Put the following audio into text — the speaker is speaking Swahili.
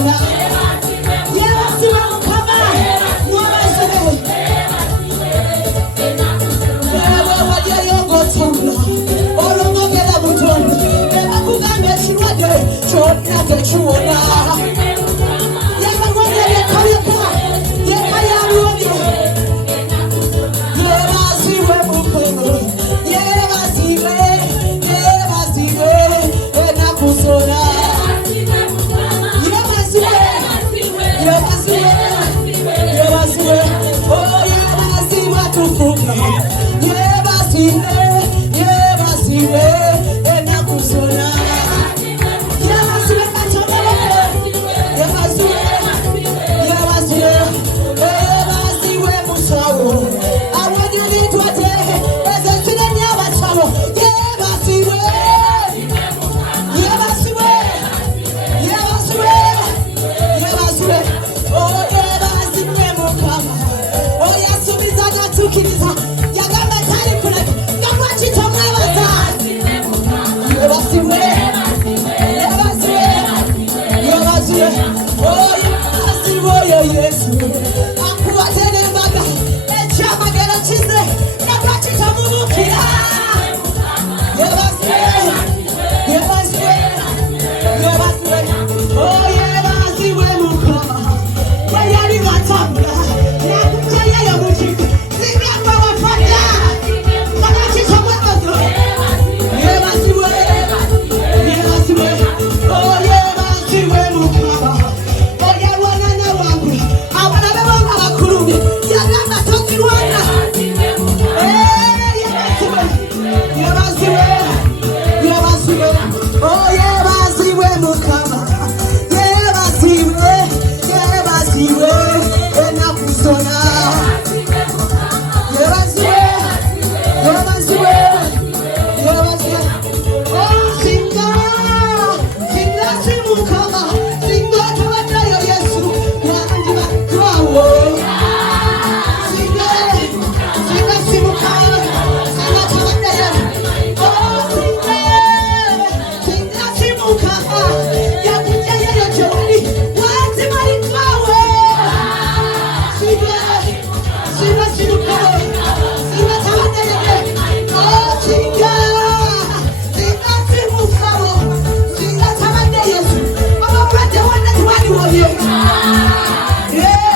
kusona. Yebasiwe mukama. Mwabasiwe. Yewe wajayongotula. Olongogera butondo. Nebakugambe kirwadde. Kyonna tekiwona. Yebagwonye yekaleka. Yekayalwonye. Yebasiwe mukama. Yebasiwe. Yebasiwe. Enakusona. Yebasiwe. Yebasiwe. Yebasiwe. Oh, yebasiwe tukuka. Yebasiwe. Yebasiwe. Enakusona. Yebasiwe kachobele. Yebasiwe. Yebasiwe. Yebasiwe musawo. Awanyulitwate. Ezekile nyabakyalo. Yebasiwe. Yebasiwe. Yebasiwe. Yebasiwe. Oh, yebasiwe mukama. Oh, yasubiza natukiriza. Yagamba tali kule. Ngamwachita mwebaza. Yebasiwe. Yebasiwe. Yebasiwe. Oh, yebasiwe yo Yesu. Akuwatene mbaga. Echamagera chize. Ngamwachita mumukira. Yebasiwe. Yebasiwe. Yebasiwe. Oh, yebasiwe mukama. Weyali batambula. Nakujaye yomukiku. Zimyamba wafanya. Ngamwachita mwebaza. Yebasiwe. Yebasiwe. Oh, yebasiwe mukama. Oh, yalwana wangu. Abana bebonga bakulumi. Yagamba tokirwana. Yebasiwe. Yebasiwe. Yebasiwe. Oh, yebasiwe mukama. Yebasiwe. Yebasiwe. Enakusona. Yebasiwe. Yebasiwe. Yebasiwe. Oh, singa. Singa simukama. Singa tabatayo Yesu. Wanji batwawo. Singa. Singa simukama. Singa tabatayo. Oh, singa. Singa simukama. Yakujayo yochewali. Wanji malitwawe. Singa. Singa simukama. Singa tabatayo. Oh, singa. Singa simukama. Singa tabatayo Yesu. Mama brate wana tuwani woye. Yeah.